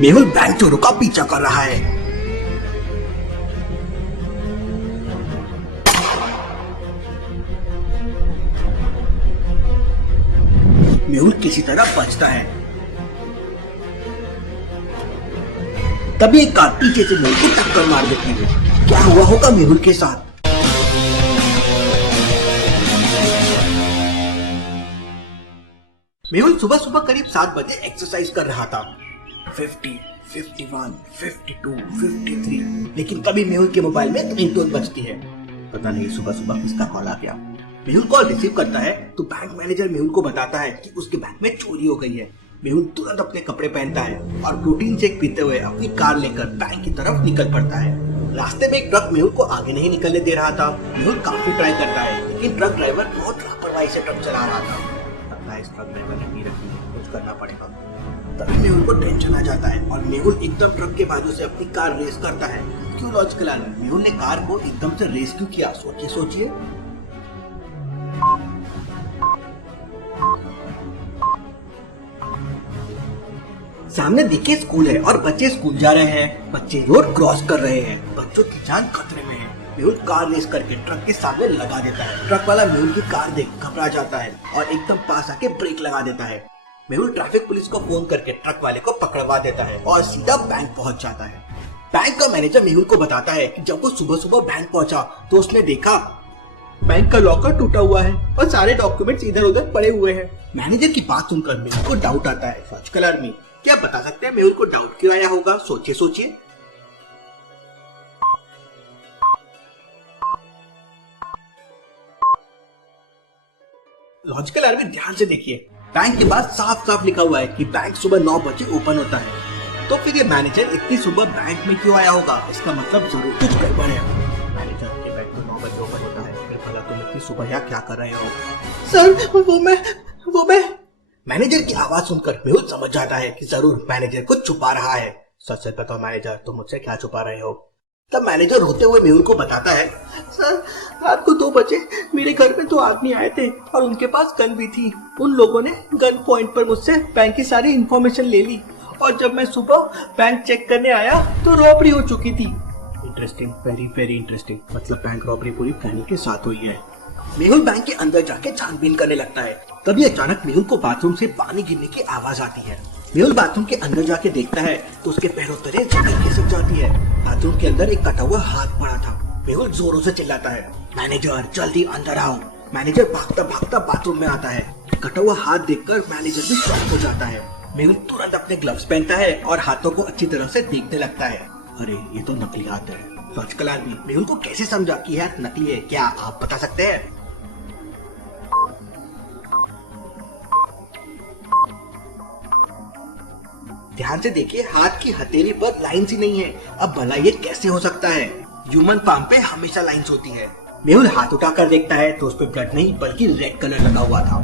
Mehul bank चोरों का पीछा कर रहा है। मेहुल किसी तरह बचता है। तभी एक कार पीछे से मेहुल को टक्कर मार देती है। क्या हुआ होगा मेहुल के साथ? मेहुल सुबह सुबह करीब 7 बजे एक्सरसाइज कर रहा था। 50, 51, 52, 53। लेकिन तभी मेहुल के मोबाइल में रिंगटोन बजती है। पता नहीं सुबह सुबह किसका कॉल आ गया। मेहुल कॉल रिसीव करता है तो बैंक मैनेजर मेहुल को बताता है कि उसके बैंक में चोरी हो गई है। मेहुल तुरंत अपने कपड़े पहनता है और प्रोटीन शेक पीते हुए अपनी कार लेकर बैंक की तरफ निकल पड़ता है। रास्ते में एक ट्रक मेहुल को आगे नहीं निकलने दे रहा था। मेहुल काफी ट्राई करता है लेकिन ट्रक ड्राइवर बहुत लापरवाही से ट्रक चला रहा था। इस ट्रक ड्राइवर ने नहीं रखी, कुछ करना पड़ेगा। तभी मेहुल को टेंशन आ जाता है और मेहुल एकदम ट्रक के बाजू से अपनी कार रेस करता है। क्यों लॉजिकल आदमी, मेहुल ने कार को एकदम से रेस क्यों किया? सोचिए। सामने देखिए स्कूल है और बच्चे स्कूल जा रहे हैं। बच्चे रोड क्रॉस कर रहे हैं। बच्चों की जान खतरे में है। मेहुल कार रेस करके ट्रक के सामने लगा देता है। ट्रक वाला मेहुल की कार देख घबरा जाता है और एकदम पास आके ब्रेक लगा देता है। मेहुल ट्रैफिक पुलिस को फोन करके ट्रक वाले को पकड़वा देता है और सीधा बैंक पहुंच जाता है। बैंक का मैनेजर मेहुल को बताता है कि जब वो सुबह सुबह बैंक पहुंचा तो उसने देखा बैंक का लॉकर टूटा हुआ है और सारे डॉक्यूमेंट्स इधर उधर पड़े हुए हैं। मैनेजर की बात सुनकर मेहुल को डाउट आता है। लॉजिकल आदमी, क्या बता सकते हैं मेहुल को डाउट क्यों आया होगा? सोचिए। लॉजिकल आदमी, ध्यान से देखिए। बैंक के बाद साफ साफ लिखा हुआ है कि बैंक सुबह 9 बजे ओपन होता है। तो फिर ये मैनेजर इतनी सुबह बैंक में क्यों आया होगा? इसका मतलब जरूर कुछ गड़बड़ है। मैनेजर के बैंक तो 9 बजे ओपन होता है, फिर भला तुम इतनी सुबह यहाँ क्या कर रहे हो? सर वो मैं मैनेजर की आवाज सुनकर मेहुल समझ जाता है कि जरूर मैनेजर कुछ छुपा रहा है। सच सच बताओ मैनेजर, तुम मुझसे क्या छुपा रहे हो? तब मैनेजर रोते हुए मेहुल को बताता है, सर रात को 2 बजे मेरे घर में 2 आदमी आए थे और उनके पास गन भी थी। उन लोगों ने गन पॉइंट पर मुझसे बैंक की सारी इंफॉर्मेशन ले ली और जब मैं सुबह बैंक चेक करने आया तो रॉबरी हो चुकी थी। Interesting, very interesting. मतलब बैंक रॉबरी पूरी प्लानिंग के साथ हुई है। मेहुल बैंक के अंदर जाके छानबीन करने लगता है। तभी अचानक मेहुल को बाथरूम से पानी गिरने की आवाज आती है। मेहुल बाथरूम के अंदर जाके देखता है तो उसके पैरों तले जमीन खिसक जाती है। बाथरूम के अंदर एक कटा हुआ हाथ पड़ा था। मेहुल जोरों से चिल्लाता है, मैनेजर जल्दी अंदर आओ। मैनेजर भागता बाथरूम में आता है। कटा हुआ हाथ देखकर मैनेजर भी शॉक हो जाता है। मेहुल तुरंत अपने ग्लव्स पहनता है और हाथों को अच्छी तरह से देखने लगता है। अरे ये तो नकली हाथ है। लॉजिकल आदमी मेहुल को कैसे समझा कि यह हाथ नकली है? क्या आप बता सकते हैं? ध्यान से देखिए, हाथ की हथेली पर लाइंस ही नहीं है। अब भला ये कैसे हो सकता है? ह्यूमन पाम पे हमेशा लाइंस होती है। मेहुल हाथ उठाकर देखता है तो उस पे ब्लड नहीं बल्कि रेड कलर लगा हुआ था।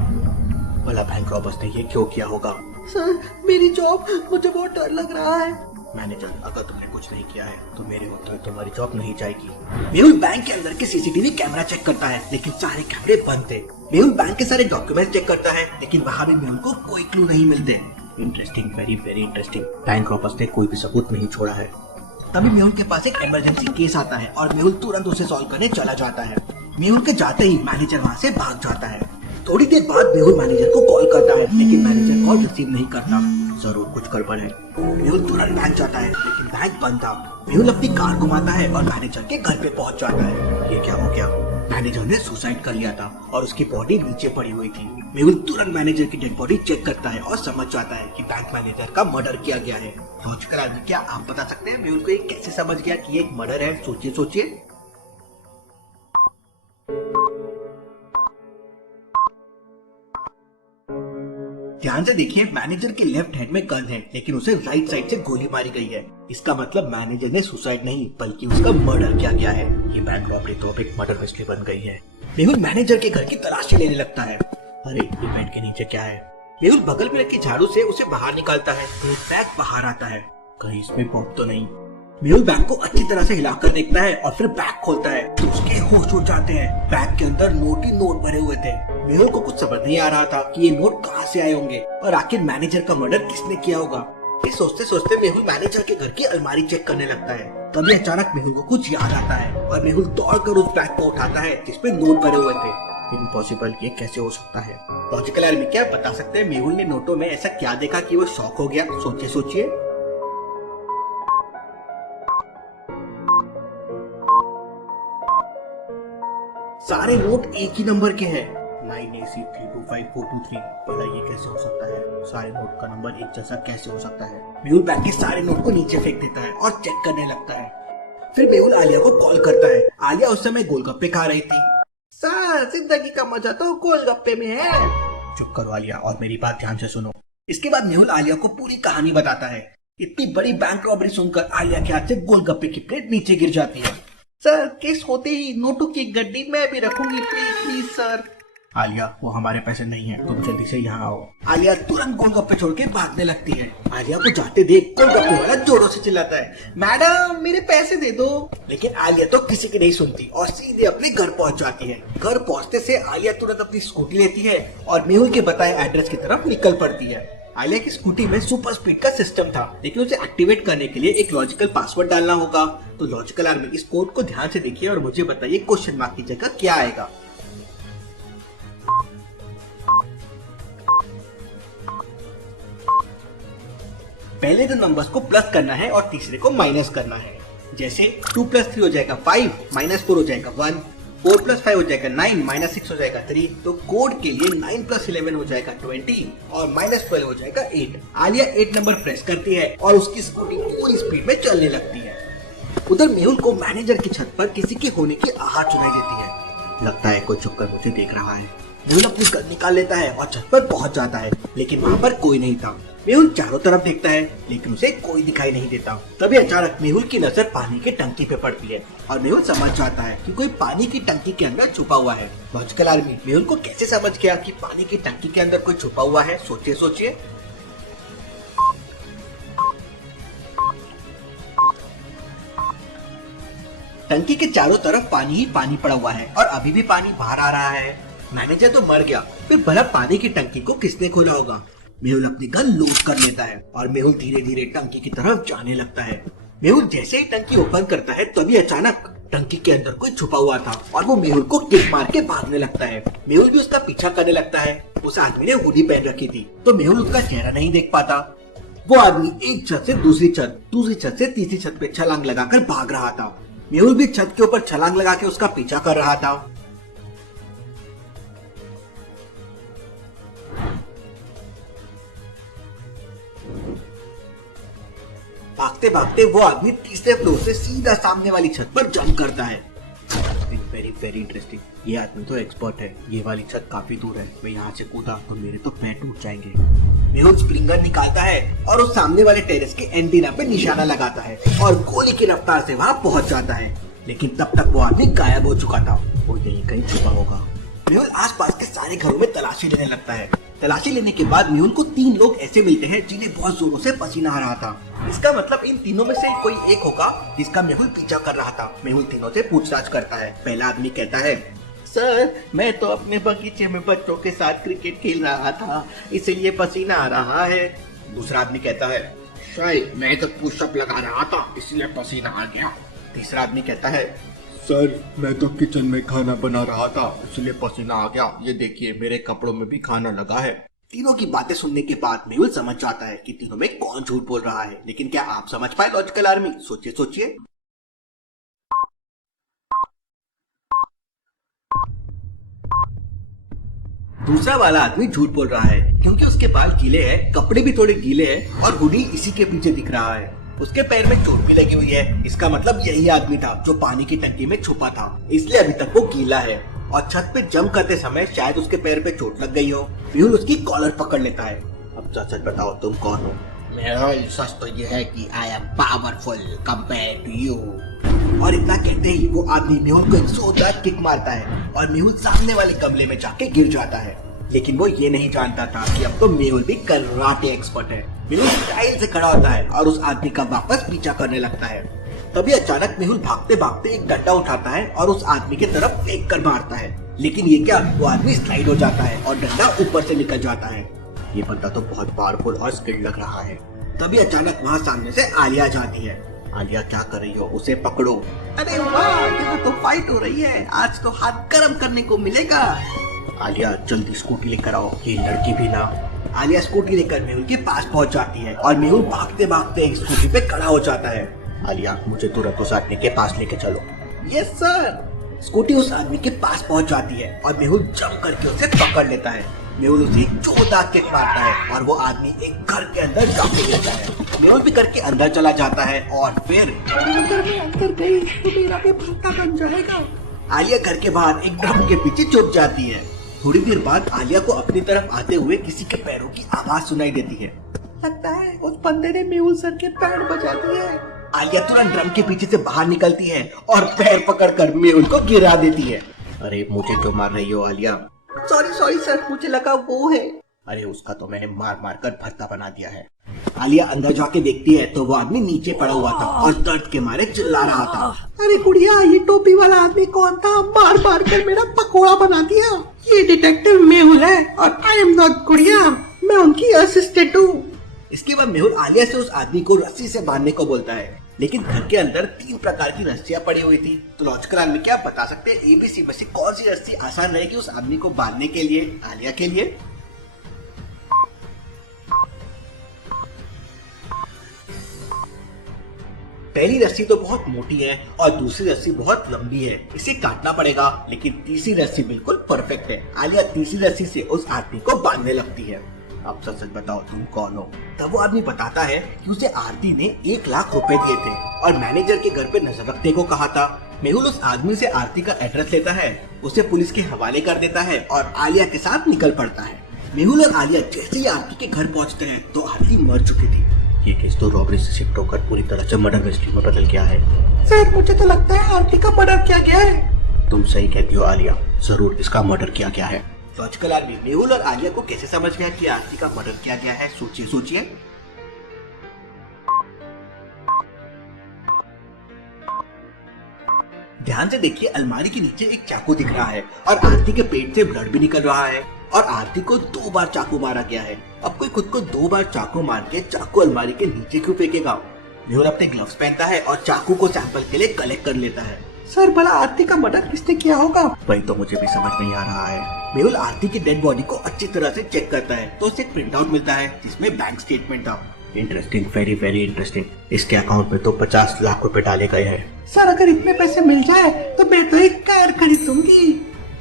भला बैंक रॉबर्स ने ये क्यों किया होगा? सर मेरी जॉब, मुझे बहुत डर लग रहा है। मैनेजर, अगर तुमने कुछ नहीं किया है तो मेरे होते हुए तुम्हारी जॉब नहीं जाएगी। मेहुल बैंक के अंदर के सीसीटीवी कैमरा चेक करता है लेकिन सारे कैमरे बंद थे। मेहुल बैंक के सारे डॉक्यूमेंट चेक करता है लेकिन वहाँ भी मेहुल को कोई क्लू नहीं मिलते। Interesting, very interesting. Bank robbers ने कोई भी सबूत नहीं छोड़ा है। तभी मेहुल के पास एक इमरजेंसी केस आता है और मेहुल तुरंत उसे सॉल्व करने चला जाता है। मेहुल के जाते ही मैनेजर वहाँ से भाग जाता है। थोड़ी देर बाद मेहुल मैनेजर को कॉल करता है लेकिन मैनेजर कॉल रिसीव नहीं करता। जरूर कुछ गड़बड़ है। मेहुल तुरंत बैंक जाता है लेकिन बैंक बंद था। मेहुल अपनी कार घुमाता है और मैनेजर के घर पे पहुंच जाता है। ये क्या हो गया? मैनेजर ने सुसाइड कर लिया था और उसकी बॉडी नीचे पड़ी हुई थी। मेहुल तुरंत मैनेजर की डेड बॉडी चेक करता है और समझ जाता है कि बैंक मैनेजर का मर्डर किया गया है। लॉजिकल आदमी, क्या आप बता सकते हैं मेहुल को ये कैसे समझ गया कि ये एक मर्डर है? सोचिए। ध्यान से देखिए, मैनेजर के लेफ्ट हैंड में गन है लेकिन उसे राइट साइड से गोली मारी गई है। इसका मतलब मैनेजर ने सुसाइड नहीं बल्कि उसका मर्डर किया गया है। ये बैंक रॉबरी तो अब एक मर्डर मिस्ट्री बन गई है। मेहुल मैनेजर के घर की तलाशी लेने लगता है। अरे ये बेड के नीचे क्या है? मेहुल बगल में रखी झाड़ू से उसे बाहर निकालता है तो एक बैग बाहर आता है। कहीं इसमें बॉम्ब तो नहीं? मेहुल बैग को अच्छी तरह से हिलाकर देखता है और फिर बैग खोलता है तो उसके होश उड़ जाते हैं। बैग के अंदर नोट ही नोट भरे हुए थे। मेहुल को कुछ समझ नहीं आ रहा था कि ये नोट कहाँ से आए होंगे और आखिर मैनेजर का मर्डर किसने किया होगा। ये सोचते सोचते मेहुल मैनेजर के घर की अलमारी चेक करने लगता है। तभी अचानक मेहुल को कुछ याद आता है और मेहुल दौड़कर उस बैग को उठाता है जिसपे नोट भरे हुए थे। इम्पॉसिबल, ये कैसे हो सकता है? लॉजिकल आर्मी क्या बता सकते हैं मेहुल ने नोटों में ऐसा क्या देखा कि वो शॉक हो गया? सोचिए। सारे नोट एक ही नंबर के हैं, 9AC325423। भला ये कैसे हो सकता है? सारे नोट का नंबर एक जैसा कैसे हो सकता है? मेहुल बैग के सारे नोट को नीचे फेंक देता है और चेक करने लगता है। फिर मेहुल आलिया को कॉल करता है। आलिया उस समय गोलगप्पे खा रही थी। सर, जिंदगी का मजा तो गोलगप्पे में है। चुप करो आलिया और मेरी बात ध्यान से सुनो। इसके बाद मेहुल आलिया को पूरी कहानी बताता है। इतनी बड़ी बैंक रॉबरी सुनकर आलिया के हाथ से गोलगप्पे की प्लेट नीचे गिर जाती है। सर, केस होते ही नोटों की गड्डी मैं भी रखूंगी, प्लीज सर। आलिया, वो हमारे पैसे नहीं है, तुम जल्दी से यहाँ आओ। आलिया तुरंत गोलगप्पे छोड़ के भागने लगती है। आलिया को जाते देख गोलगप्पे वाला जोरों से चिल्लाता है, मैडम मेरे पैसे दे दो। लेकिन आलिया तो किसी की नहीं सुनती और सीधे अपने घर पहुँच जाती है। घर पहुँचते से आलिया तुरंत अपनी स्कूटी लेती है और मेहुल के बताए एड्रेस की तरफ निकल पड़ती है। आलिया की स्कूटी में सुपर स्पीड का सिस्टम था, लेकिन उसे एक्टिवेट करने के लिए एक लॉजिकल पासवर्ड डालना होगा। तो लॉजिकल आर्मी, इस कोड को ध्यान से देखिए और मुझे बताइए क्वेश्चन मार्क की जगह क्या आएगा। पहले दो नंबर्स को प्लस करना है और तीसरे को माइनस करना है। जैसे 2 + 3 हो जाएगा 5, -4 हो जाएगा 1, 4 + 5 हो जाएगा 9, -6 हो जाएगा 3। तो कोड के लिए 9 + 11 हो जाएगा 20 और -12 हो जाएगा 8। आलिया 8 नंबर प्रेस करती है और उसकी स्कूटी पूरी स्पीड में चलने लगती है। उधर मेहुल को मैनेजर की छत पर किसी के होने की आहट सुनाई देती है। लगता है कोई छुपकर मुझे देख रहा है। मेहुल अपनी गन निकाल लेता है और छत पर पहुंच जाता है, लेकिन वहाँ पर कोई नहीं था। मेहुल चारों तरफ देखता है, लेकिन उसे कोई दिखाई नहीं देता। तभी अचानक मेहुल की नजर पानी की टंकी पे पड़ती है और मेहुल समझ जाता है कि कोई पानी की टंकी के अंदर छुपा हुआ है। लॉजिकल आर्मी, मेहुल को कैसे समझ गया कि पानी की टंकी के अंदर कोई छुपा हुआ है? सोचिए। टंकी के चारों तरफ पानी ही पानी पड़ा हुआ है और अभी भी पानी बाहर आ रहा है। मैनेजर तो मर गया, फिर भला पानी की टंकी को किसने खोला होगा? मेहुल अपनी गन लूज कर लेता है और मेहुल धीरे धीरे टंकी की तरफ जाने लगता है। मेहुल जैसे ही टंकी ओपन करता है तभी अचानक टंकी के अंदर कोई छुपा हुआ था और वो मेहुल को किक मार के भागने लगता है। मेहुल भी उसका पीछा करने लगता है। उस आदमी ने हुडी पहन रखी थी तो मेहुल उसका चेहरा नहीं देख पाता। वो आदमी एक छत से दूसरी छत से तीसरी छत पे छलांग लगाकर भाग रहा था। मेहुल भी छत के ऊपर छलांग लगा के उसका पीछा कर रहा था। भागते भागते वो आदमी तीसरे फ्लोर से सीधा सामने वाली छत पर जंप करता है। Very interesting. ये आदमी तो एक्सपर्ट है। ये वाली छत काफी दूर है, मैं यहाँ से कूदा तो मेरे तो पैर टूट जाएंगे। मेहुल स्प्रिंगर निकालता है और उस सामने वाले टेरेस के एंटीना पे निशाना लगाता है और गोली की रफ्तार से वहाँ पहुँच जाता है। लेकिन तब तक वो आदमी गायब हो चुका था। वो यहीं कहीं छुपा होगा। मेहुल आसपास के सारे घरों में तलाशी लेने लगता है। तलाशी लेने के बाद मेहुल को 3 लोग ऐसे मिलते हैं जिन्हें बहुत जोरों से पसीना आ रहा था। इसका मतलब इन तीनों में से कोई एक होगा जिसका मेहुल पीछा कर रहा था। मेहुल तीनों से पूछताछ करता है। पहला आदमी कहता है, सर मैं तो अपने बगीचे में बच्चों के साथ क्रिकेट खेल रहा था, इसलिए पसीना आ रहा है। दूसरा आदमी कहता है, शायद मैं तो पुशअप लगा रहा था इसलिए पसीना आ गया। तीसरा आदमी कहता है, सर मैं तो किचन में खाना बना रहा था इसलिए पसीना आ गया, ये देखिए मेरे कपड़ों में भी खाना लगा है। तीनों की बातें सुनने के बाद मेहुल समझ जाता है कि तीनों में कौन झूठ बोल रहा है। लेकिन क्या आप समझ पाए लॉजिकल आर्मी? सोचिए। दूसरा वाला आदमी झूठ बोल रहा है क्योंकि उसके बाल गीले हैं, कपड़े भी थोड़े गीले हैं और हुडी इसी के पीछे दिख रहा है। उसके पैर में चोट भी लगी हुई है। इसका मतलब यही आदमी था जो पानी की टंकी में छुपा था, इसलिए अभी तक वो गीला है और छत पे जंप करते समय शायद उसके पैर पे चोट लग गई हो। मेहुल उसकी कॉलर पकड़ लेता है। अब सच बताओ तुम कौन हो? मेहुल, सच तो ये है कि I am powerful compare to you. और इतना कहते ही वो आदमी मेहुल को एक जोरदार किक मारता है और मेहुल सामने वाले गमले में जाके गिर जाता है। लेकिन वो ये नहीं जानता था कि अब तो मेहुल भी कराटे एक्सपर्ट है। मेहुल स्टाइल से खड़ा होता है और उस आदमी का वापस पीछा करने लगता है। तभी अचानक मेहुल भागते भागते एक डंडा उठाता है और उस आदमी की तरफ फेंक कर मारता है। लेकिन ये क्या, वो आदमी स्लाइड हो जाता है और डंडा ऊपर से निकल जाता है। ये बंदा तो बहुत पावरफुल और स्किल्ड लग रहा है। तभी अचानक वहाँ सामने से आलिया जाती है। आलिया क्या कर रही हो, उसे पकड़ो। अरे वाह, यहाँ तो फाइट हो रही है, आज तो हाथ गर्म करने को मिलेगा। आलिया जल्दी स्कूटी लेकर आओ, ये लड़की भी ना। आलिया स्कूटी लेकर मेहुल के पास पहुंच जाती है और मेहुल भागते भागते स्कूटी पे खड़ा हो जाता है। आलिया मुझे तुरंत उस आदमी के पास लेके चलो। Yes sir. स्कूटी उस आदमी के पास पहुंच जाती है और मेहुल जंप करके उसे पकड़ लेता है। मेहुल उसे एक जोरदार किक मारता है और वो आदमी एक घर के अंदर जाके गिरता है। मेहुल भी घर के अंदर चला जाता है और फिर अंदर गई तो मेरा भी भट्टा बन जाएगा। आलिया घर के बाहर एक ड्रम के पीछे छुप जाती है। थोड़ी देर बाद आलिया को अपनी तरफ आते हुए किसी के पैरों की आवाज सुनाई देती है। लगता है उस बंदे ने मेहुल सर के पैर बजा दिए। आलिया तुरंत ड्रम के पीछे से बाहर निकलती है और पैर पकड़कर मेहुल को गिरा देती है। अरे मुझे क्यों मार रही हो आलिया? सॉरी सर, मुझे लगा वो है। अरे उसका तो मैंने मार मार कर भर्ता बना दिया है। आलिया अंदर जाके देखती है तो वो आदमी नीचे पड़ा हुआ था और दर्द के मारे चिल्ला रहा था। अरे गुड़िया, ये टोपी वाला आदमी कौन था? मार मार कर मेरा पकोड़ा बना दिया। ये डिटेक्टिव मेहुल है और आई एम नॉट गुड़िया, मैं उनकी असिस्टेंट हूँ। इसके बाद मेहुल आलिया से उस आदमी को रस्सी से बांधने को बोलता है, लेकिन घर के अंदर 3 प्रकार की रस्सियां पड़ी हुई थी। तो लॉजिकल आदमी क्या बता सकते हैं ABC में से कौन सी रस्सी आसान रहेगी उस आदमी को बांधने के लिए, आलिया के लिए? पहली रस्सी तो बहुत मोटी है और दूसरी रस्सी बहुत लंबी है, इसे काटना पड़ेगा। लेकिन तीसरी रस्सी बिल्कुल परफेक्ट है। आलिया तीसरी रस्सी से उस आदमी को बांधने लगती है। अब सच सच बताओ तुम कौन हो? तब वो आदमी बताता है कि उसे आरती ने 1 लाख रुपए दिए थे और मैनेजर के घर पे नजर रखने को कहा था। मेहुल उस आदमी से आरती का एड्रेस लेता है, उसे पुलिस के हवाले कर देता है और आलिया के साथ निकल पड़ता है। मेहुल और आलिया जैसे ही आरती के घर पहुंचते हैं तो आरती मर चुकी थी। ये केस तो रॉबरी से शिफ्ट होकर पूरी तरह से मर्डर मिस्ट्री में बदल गया है। सर मुझे तो लगता है आरती का मर्डर किया गया है। तुम सही कहती हो आलिया, जरूर इसका मर्डर किया गया है। लॉजिकल आदमी मेहुल और आलिया को कैसे समझ गया कि आरती का मर्डर किया गया है? सोचिए। ध्यान से देखिए, अलमारी के नीचे एक चाकू दिख रहा है और आरती के पेट से ब्लड भी निकल रहा है और आरती को 2 बार चाकू मारा गया है। अब कोई खुद को 2 बार चाकू मार के चाकू अलमारी के नीचे क्यों फेंकेगा? मेहुल अपने ग्लव्स पहनता है और चाकू को सैंपल के लिए कलेक्ट कर लेता है। सर भला आरती का मर्डर किसने किया होगा? वही तो मुझे भी समझ नहीं आ रहा है। मेहुल आरती की डेड बॉडी को अच्छी तरह से चेक करता है तो उसे एक प्रिंट आउट मिलता है जिसमें बैंक स्टेटमेंट था। Interesting, very very interesting. इसके अकाउंट में तो 50 लाख रुपए डाले गए हैं। सर अगर इतने पैसे मिल जाए तो मैं तो एक कार खरीदूंगी।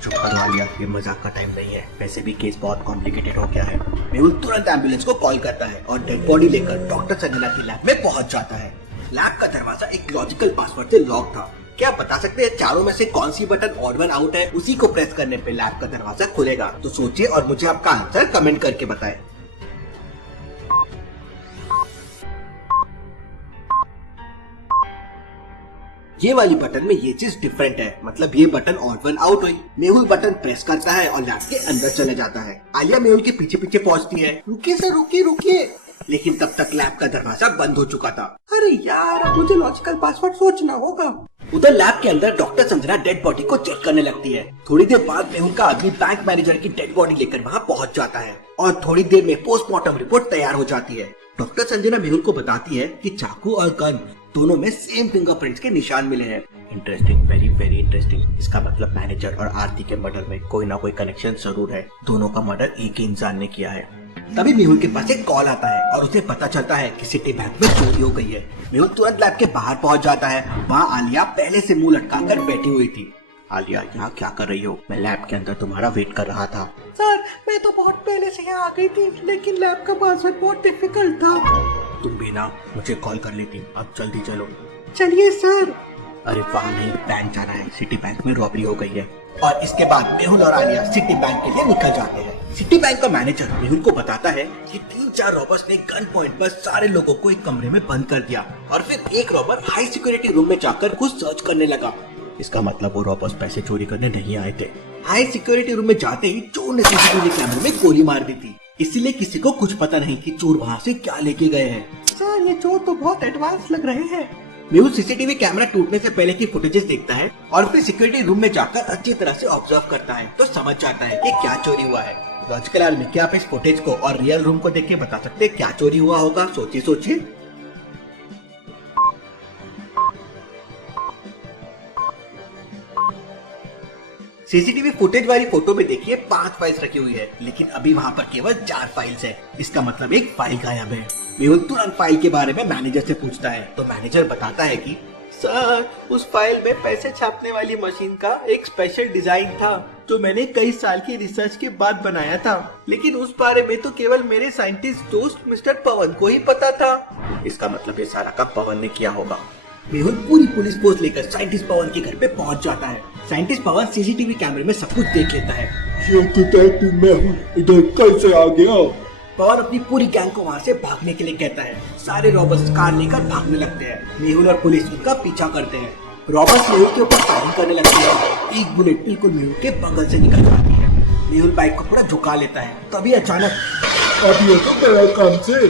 चुप करो आलिया, ये मजाक का टाइम नहीं है। वैसे भी केस बहुत कॉम्प्लिकेटेड हो गया है। मेहुल तुरंत एम्बुलेंस को कॉल करता है और डेड बॉडी लेकर डॉक्टर संजना की लैब में पहुंच जाता है। लैब का दरवाजा एक लॉजिकल पासवर्ड से लॉक था। क्या आप बता सकते हैं चारों में से कौन सी बटन ऑड वन आउट है? उसी को प्रेस करने पे लैब का दरवाजा खुलेगा। तो सोचिए और मुझे आपका आंसर कमेंट करके बताएं। ये वाली बटन में ये चीज डिफरेंट है, मतलब ये बटन ऑड वन आउट हुई। मेहुल बटन प्रेस करता है और लैब के अंदर चले जाता है। आलिया मेहुल के पीछे पीछे पहुंचती है। रुकिए सर, रुकिए। लेकिन तब तक लैब का दरवाजा बंद हो चुका था। अरे यार, मुझे लॉजिकल पासवर्ड सोचना होगा। उधर लैब के अंदर डॉक्टर संजना डेड बॉडी को चेक करने लगती है। थोड़ी देर बाद मेहुल का आदमी बैंक मैनेजर की डेड बॉडी लेकर वहाँ पहुँच जाता है और थोड़ी देर में पोस्टमार्टम रिपोर्ट तैयार हो जाती है। डॉक्टर संजना मेहुल को बताती है कि चाकू और गन दोनों में सेम फिंगरप्रिंट्स के निशान मिले हैं। Interesting, very very interesting. इसका मतलब मैनेजर और आरती के मर्डर में कोई ना कोई कनेक्शन जरूर है। दोनों का मर्डर एक ही इंसान ने किया है। तभी मेहुल के पास एक कॉल आता है और उसे पता चलता है कि सिटी बैंक में चोरी हो गई है। मेहुल तुरंत लैब के बाहर पहुंच जाता है। वहाँ आलिया पहले से मुंह लटकाकर बैठी हुई थी। आलिया, यहाँ क्या कर रही हो? मैं लैब के अंदर तुम्हारा वेट कर रहा था। सर मैं तो बहुत पहले से यहाँ आ गई थी, लेकिन लैब का पासवर्ड बहुत डिफिकल्ट था। तुम भी ना मुझे कॉल कर लेती। अब जल्दी चलो। चलिए सर। अरे वहाँ नहीं, बैंक जाना है। सिटी बैंक में रॉबरी हो गई है। और इसके बाद मेहुल और आलिया सिटी बैंक के लिए निकल जाते हैं। सिटी बैंक का मैनेजर मेहुल को बताता है कि 3-4 रॉबर्स ने गन पॉइंट पर सारे लोगों को एक कमरे में बंद कर दिया और फिर एक रॉबर हाई सिक्योरिटी रूम में जाकर कुछ सर्च करने लगा। इसका मतलब वो रॉबर्स पैसे चोरी करने नहीं आए थे। हाई सिक्योरिटी रूम में जाते ही चोर ने सीसीटीवी कैमरे में गोली मार दी थी, इसीलिए किसी को कुछ पता नहीं कि चोर वहाँ से क्या लेके गए हैं। सर ये चोर तो बहुत एडवांस लग रहे हैं। मेहुल सीसीटीवी कैमरा टूटने से पहले की फुटेजेस देखता है और फिर सिक्योरिटी रूम में जाकर अच्छी तरह से ऑब्जर्व करता है तो समझ जाता है कि क्या चोरी हुआ है। लॉजिकल आर्मी, क्या आप इस फुटेज को और रियल रूम को देख के बता सकते हैं क्या चोरी हुआ होगा? सोचिए सोचिए। सीसीटीवी फुटेज वाली फोटो में देखिए 5 फाइल्स रखी हुई है, लेकिन अभी वहाँ पर केवल 4 फाइल्स है। इसका मतलब एक फाइल गायब है। मेहुल तुरंत फाइल के बारे में मैनेजर से पूछता है, तो मैनेजर बताता है कि सर, उस फाइल में पैसे छापने वाली मशीन का एक स्पेशल डिजाइन था जो मैंने कई साल की रिसर्च के बाद बनाया था, लेकिन उस बारे में तो केवल मेरे साइंटिस्ट दोस्त मिस्टर पवन को ही पता था। इसका मतलब ये सारा काम पवन ने किया होगा। मेहुल पूरी पुलिस फोर्स लेकर साइंटिस्ट पवन के घर पे पहुंच जाता है। साइंटिस्ट पवन सीसीटीवी कैमरे में सब कुछ देख लेता है। ये डिटेक्टिव मेहुल इधर कैसे आ गया? पवन अपनी पूरी गैंग को वहाँ से भागने के लिए कहता है। सारे रॉबर्स कार लेकर भागने लगते हैं। मेहुल और पुलिस उनका पीछा करते हैं। रॉबर्स मेहुल के ऊपर फायरिंग करने लगते हैं। एक बुलेट बिल्कुल मेहुल के बगल से निकल जाती है। मेहुल बाइक को पूरा झुका लेता है। तभी अचानक अब ये तो गया काम से।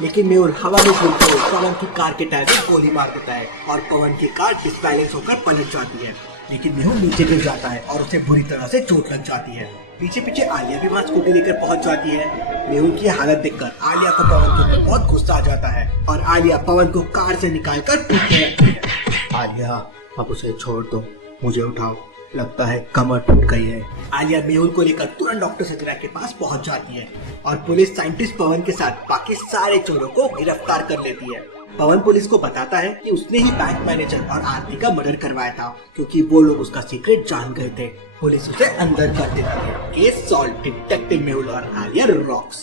लेकिन मेहुल हवा में घूमते हुए पवन की कार के टायर में गोली मार देता है और पवन की कार डिसबैलेंस होकर पलट जाती है। लेकिन मेहुल नीचे गिर जाता है और उसे बुरी तरह से चोट लग जाती है। पीछे पीछे आलिया भी वहाँ स्कूटी लेकर पहुंच जाती है। मेहुल की हालत देखकर आलिया को पवन के ऊपर बहुत गुस्सा आ जाता है और आलिया पवन को कार से निकालकर पीटने लगती है। आलिया, अब उसे छोड़ दो, मुझे उठाओ, लगता है कमर टूट गई है। आलिया मेहुल को लेकर तुरंत डॉक्टर सजरा के पास पहुंच जाती है और पुलिस साइंटिस्ट पवन के साथ बाकी सारे चोरों को गिरफ्तार कर लेती है। पवन पुलिस को बताता है कि उसने ही बैंक मैनेजर और आरती का मर्डर करवाया था, क्योंकि वो लोग उसका सीक्रेट जान गए थे। पुलिस उसे अंदर कर देती है। केस सॉल्व, डिटेक्टिव मेहुल और आलिया रॉक्स।